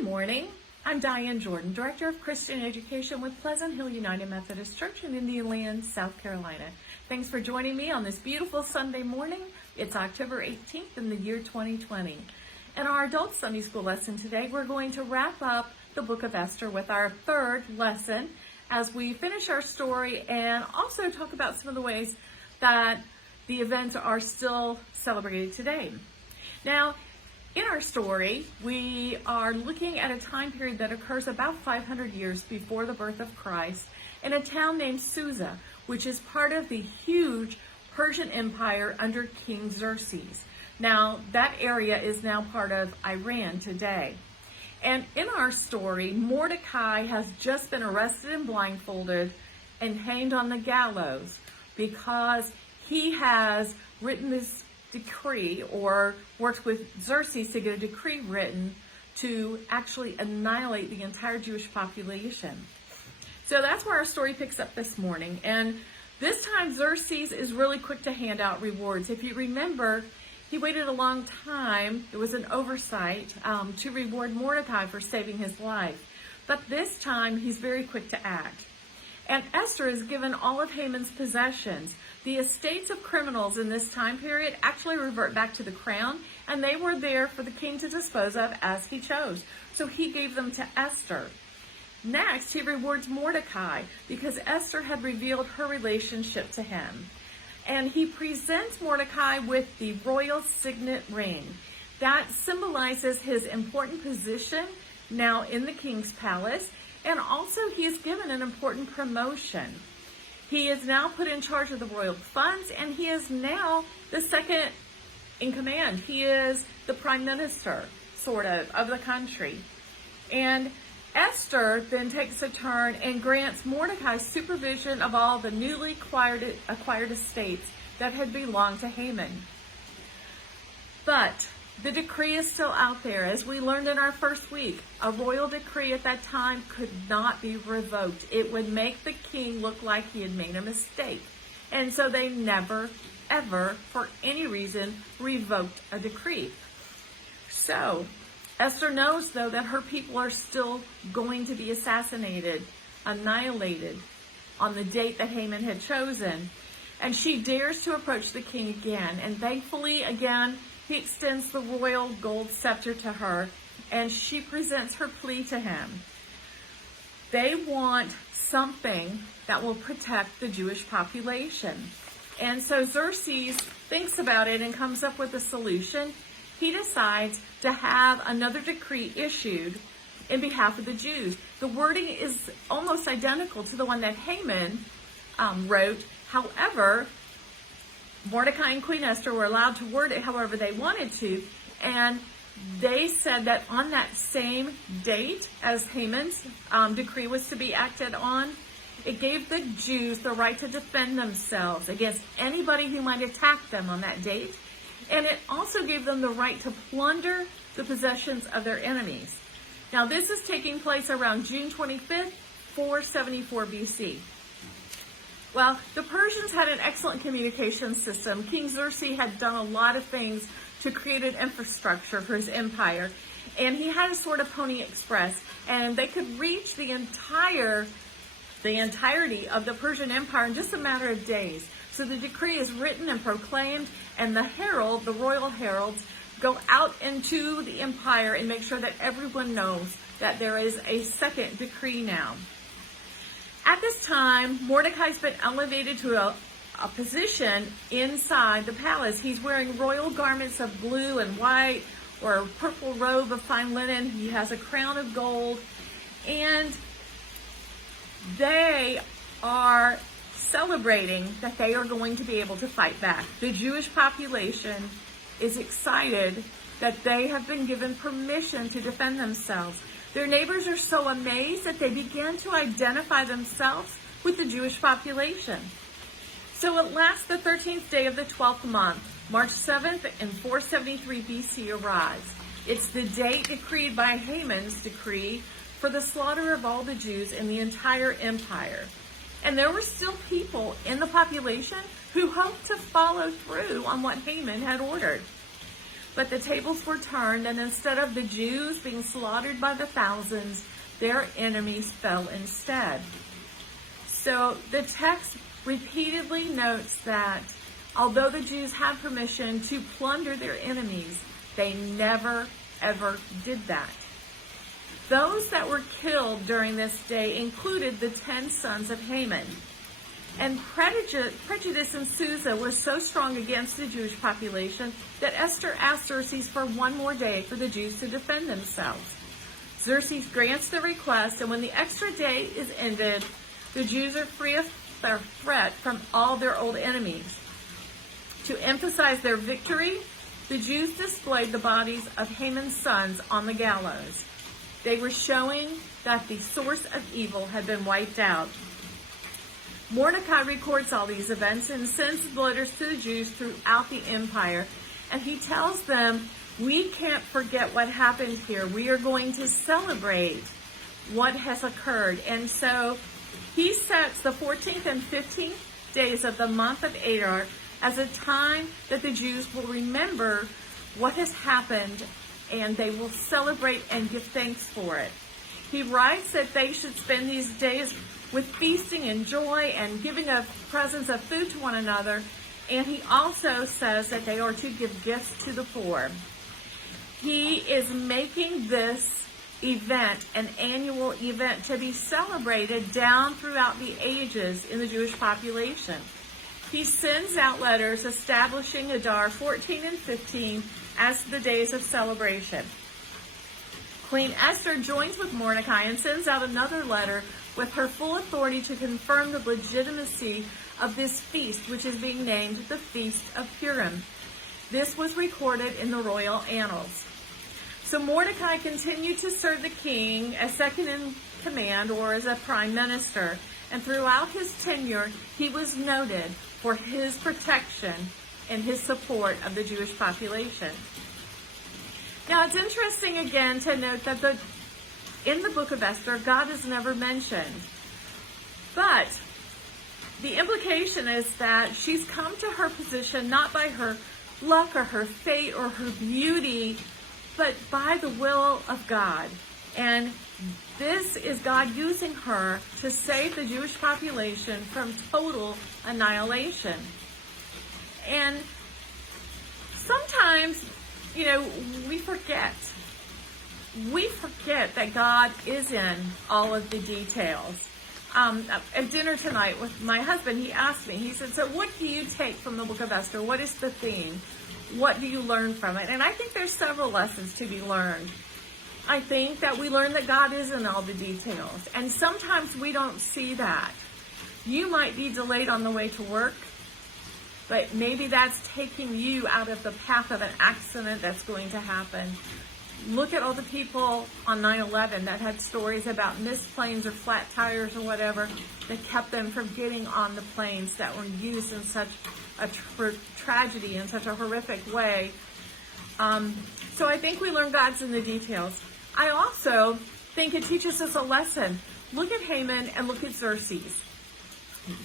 Good morning. I'm Diane Jordan, Director of Christian Education with Pleasant Hill United Methodist Church in Indian Land, South Carolina. Thanks for joining me on this beautiful Sunday morning. It's October 18th in the year 2020. In our adult Sunday school lesson today, we're going to wrap up the Book of Esther with our third lesson as we finish our story and also talk about some of the ways that the events are still celebrated today. Now, in our story, we are looking at a time period that occurs about 500 years before the birth of Christ in a town named Susa, which is part of the huge Persian Empire under King Xerxes. Now, that area is now part of Iran today. And in our story, Mordecai has just been arrested and blindfolded and hanged on the gallows because he has written this decree or worked with Xerxes to get a decree written to actually annihilate the entire Jewish population. So that's where our story picks up this morning. And this time Xerxes is really quick to hand out rewards. If you remember, he waited a long time. It was an oversight to reward Mordecai for saving his life. But this time he's very quick to act. And Esther is given all of Haman's possessions. The estates of criminals in this time period actually revert back to the crown, and they were there for the king to dispose of as he chose. So he gave them to Esther. Next, he rewards Mordecai because Esther had revealed her relationship to him. And he presents Mordecai with the royal signet ring. That symbolizes his important position now in the king's palace, and also he is given an important promotion. He is now put in charge of the royal funds, and he is now the second in command. He is the prime minister, sort of the country. And Esther then takes a turn and grants Mordecai supervision of all the newly acquired estates that had belonged to Haman. But the decree is still out there. As we learned in our first week, a royal decree at that time could not be revoked. It would make the king look like he had made a mistake. And so they never, ever, for any reason, revoked a decree. So Esther knows, though, that her people are still going to be assassinated, annihilated on the date that Haman had chosen. And she dares to approach the king again. And thankfully, again, he extends the royal gold scepter to her, and she presents her plea to him. They want something that will protect the Jewish population. And so Xerxes thinks about it and comes up with a solution. He decides to have another decree issued in behalf of the Jews. The wording is almost identical to the one that Haman wrote. However, Mordecai and Queen Esther were allowed to word it however they wanted to, and they said that on that same date as Haman's decree was to be acted on, it gave the Jews the right to defend themselves against anybody who might attack them on that date, and it also gave them the right to plunder the possessions of their enemies. Now, this is taking place around June 25th, 474 BC. Well, the Persians had an excellent communication system. King Xerxes had done a lot of things to create an infrastructure for his empire. And he had a sort of Pony Express. And they could reach the entirety of the Persian Empire in just a matter of days. So the decree is written and proclaimed, and the royal heralds, go out into the empire and make sure that everyone knows that there is a second decree now. At this time, Mordecai's been elevated to a position inside the palace. He's wearing royal garments of blue and white, or a purple robe of fine linen. He has a crown of gold, and they are celebrating that they are going to be able to fight back. The Jewish population is excited that they have been given permission to defend themselves. Their neighbors are so amazed that they begin to identify themselves with the Jewish population. So at last, the 13th day of the 12th month, March 7th in 473 BC arrives. It's the date decreed by Haman's decree for the slaughter of all the Jews in the entire empire. And there were still people in the population who hoped to follow through on what Haman had ordered. But the tables were turned, and instead of the Jews being slaughtered by the thousands, their enemies fell instead. So the text repeatedly notes that although the Jews had permission to plunder their enemies, they never, ever did that. Those that were killed during this day included the 10 sons of Haman. And prejudice in Susa was so strong against the Jewish population that Esther asked Xerxes for one more day for the Jews to defend themselves. Xerxes grants the request, and when the extra day is ended, the Jews are free of their threat from all their old enemies. To emphasize their victory, the Jews displayed the bodies of Haman's sons on the gallows. They were showing that the source of evil had been wiped out. Mordecai records all these events and sends letters to the Jews throughout the empire. And he tells them, we can't forget what happened here. We are going to celebrate what has occurred. And so he sets the 14th and 15th days of the month of Adar as a time that the Jews will remember what has happened, and they will celebrate and give thanks for it. He writes that they should spend these days with feasting and joy and giving of presents of food to one another. And he also says that they are to give gifts to the poor. He is making this event an annual event to be celebrated down throughout the ages in the Jewish population. He sends out letters establishing Adar 14 and 15 as the days of celebration. Queen Esther joins with Mordecai and sends out another letter with her full authority to confirm the legitimacy of this feast, which is being named the Feast of Purim. This was recorded in the royal annals. So Mordecai continued to serve the king as second in command or as a prime minister, and throughout his tenure, he was noted for his protection and his support of the Jewish population. Now, it's interesting again to note that in the Book of Esther, God is never mentioned. But the implication is that she's come to her position not by her luck or her fate or her beauty, but by the will of God. And this is God using her to save the Jewish population from total annihilation. And sometimes, we forget. We forget that God is in all of the details. At dinner tonight with my husband, he asked me, he said, so what do you take from the Book of Esther? What is the theme? What do you learn from it? And I think there's several lessons to be learned. I think that we learn that God is in all the details. And sometimes we don't see that. You might be delayed on the way to work, but maybe that's taking you out of the path of an accident that's going to happen. Look at all the people on 9/11 that had stories about missed planes or flat tires or whatever that kept them from getting on the planes that were used in such a tragedy, in such a horrific way. So I think we learn God's in the details. I also think it teaches us a lesson. Look at Haman and look at Xerxes.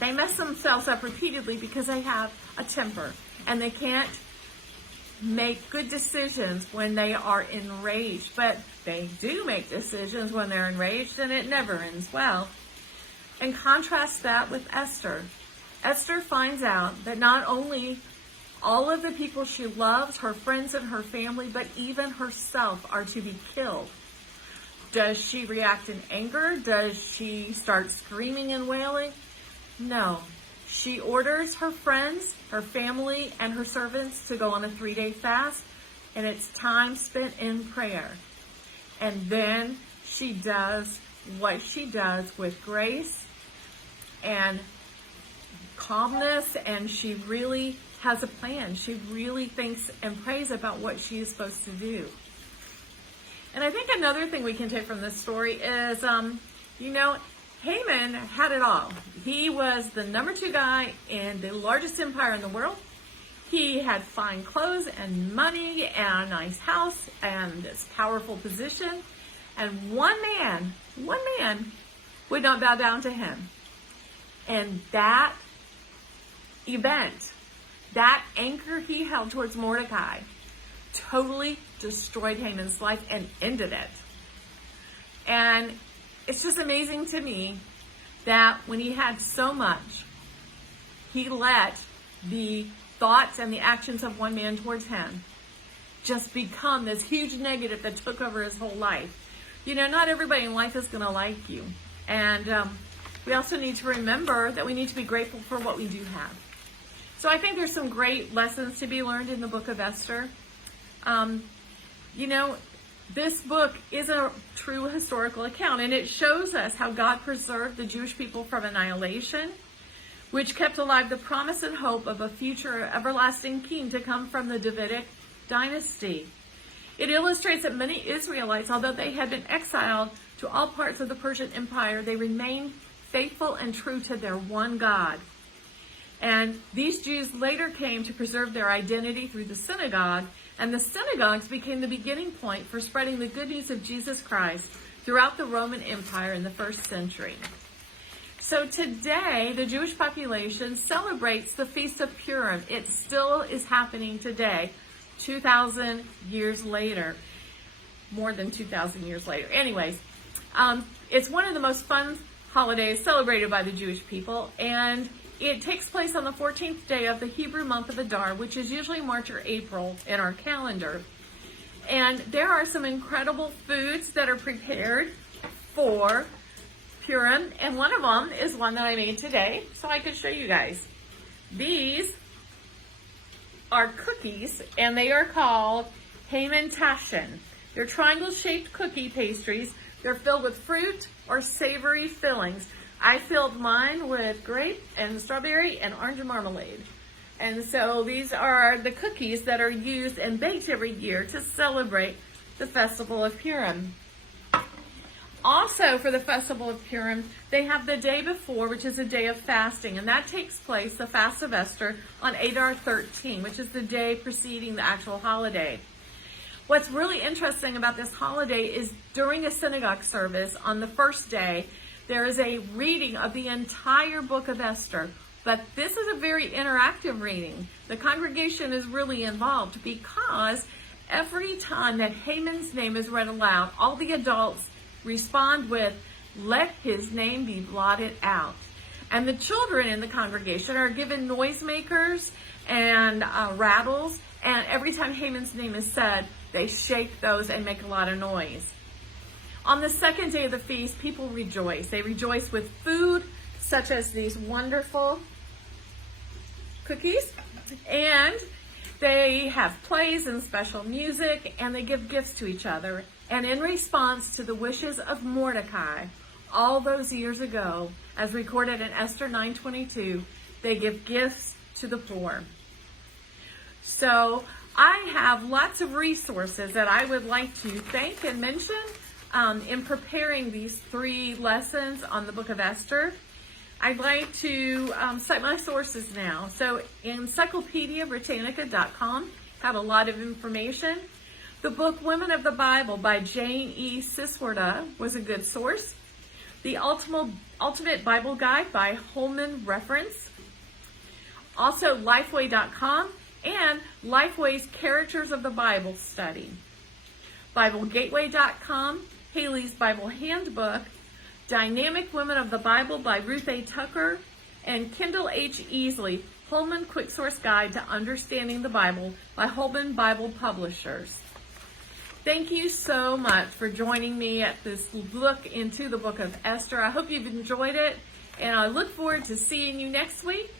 They mess themselves up repeatedly because they have a temper, and they can't make good decisions when they are enraged. But they do make decisions when they're enraged, and it never ends well. And contrast that with Esther. Esther finds out that not only all of the people she loves, her friends and her family, but even herself are to be killed. Does she react in anger? Does she start screaming and wailing? No. She orders her friends, her family, and her servants to go on a 3-day fast, and it's time spent in prayer. And then she does what she does with grace and calmness, and she really has a plan. She really thinks and prays about what she is supposed to do. And I think another thing we can take from this story is, Haman had it all. He was the number 2 guy in the largest empire in the world. He had fine clothes and money and a nice house and this powerful position. And one man would not bow down to him. And that event, that anchor he held towards Mordecai, totally destroyed Haman's life and ended it. And it's just amazing to me that when he had so much, he let the thoughts and the actions of one man towards him just become this huge negative that took over his whole life. You know, not everybody in life is going to like you. And we also need to remember that we need to be grateful for what we do have. So I think there's some great lessons to be learned in the Book of Esther. You know, this book is a true historical account, and it shows us how God preserved the Jewish people from annihilation, which kept alive the promise and hope of a future everlasting king to come from the Davidic dynasty. It illustrates that many Israelites, although they had been exiled to all parts of the Persian Empire, they remained faithful and true to their one God. And these Jews later came to preserve their identity through the synagogue, and the synagogues became the beginning point for spreading the good news of Jesus Christ throughout the Roman Empire in the first century. So today, the Jewish population celebrates the Feast of Purim. It still is happening today, 2,000 years later. More than 2,000 years later. Anyways, it's one of the most fun holidays celebrated by the Jewish people, and it takes place on the 14th day of the Hebrew month of Adar, which is usually March or April in our calendar. And there are some incredible foods that are prepared for Purim, and one of them is one that I made today, so I could show you guys. These are cookies, and they are called Haman Tashin. They're triangle-shaped cookie pastries. They're filled with fruit or savory fillings. I filled mine with grape and strawberry and orange marmalade. And so these are the cookies that are used and baked every year to celebrate the Festival of Purim. Also, for the Festival of Purim, they have the day before, which is a day of fasting, and that takes place, the Fast of Esther, on Adar 13, which is the day preceding the actual holiday. What's really interesting about this holiday is during a synagogue service on the first day, there is a reading of the entire Book of Esther, but this is a very interactive reading. The congregation is really involved because every time that Haman's name is read aloud, all the adults respond with, "Let his name be blotted out." And the children in the congregation are given noisemakers and rattles, and every time Haman's name is said, they shake those and make a lot of noise. On the second day of the feast, people rejoice. They rejoice with food, such as these wonderful cookies, and they have plays and special music, and they give gifts to each other. And in response to the wishes of Mordecai, all those years ago, as recorded in Esther 9:22, they give gifts to the poor. So I have lots of resources that I would like to thank and mention in preparing these 3 lessons on the Book of Esther. I'd like to cite my sources now. So EncyclopediaBritannica.com have a lot of information. The book Women of the Bible by Jane E. Siswarda was a good source. The Ultimate Bible Guide by Holman Reference. Also Lifeway.com and Lifeway's Characters of the Bible Study. BibleGateway.com, Haley's Bible Handbook, Dynamic Women of the Bible by Ruth A. Tucker, and Kendall H. Easley, Holman Quick Source Guide to Understanding the Bible by Holman Bible Publishers. Thank you so much for joining me at this look into the Book of Esther. I hope you've enjoyed it, and I look forward to seeing you next week.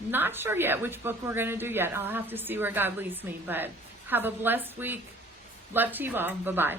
Not sure yet which book we're going to do yet. I'll have to see where God leads me, but have a blessed week. Love to you all. Bye-bye.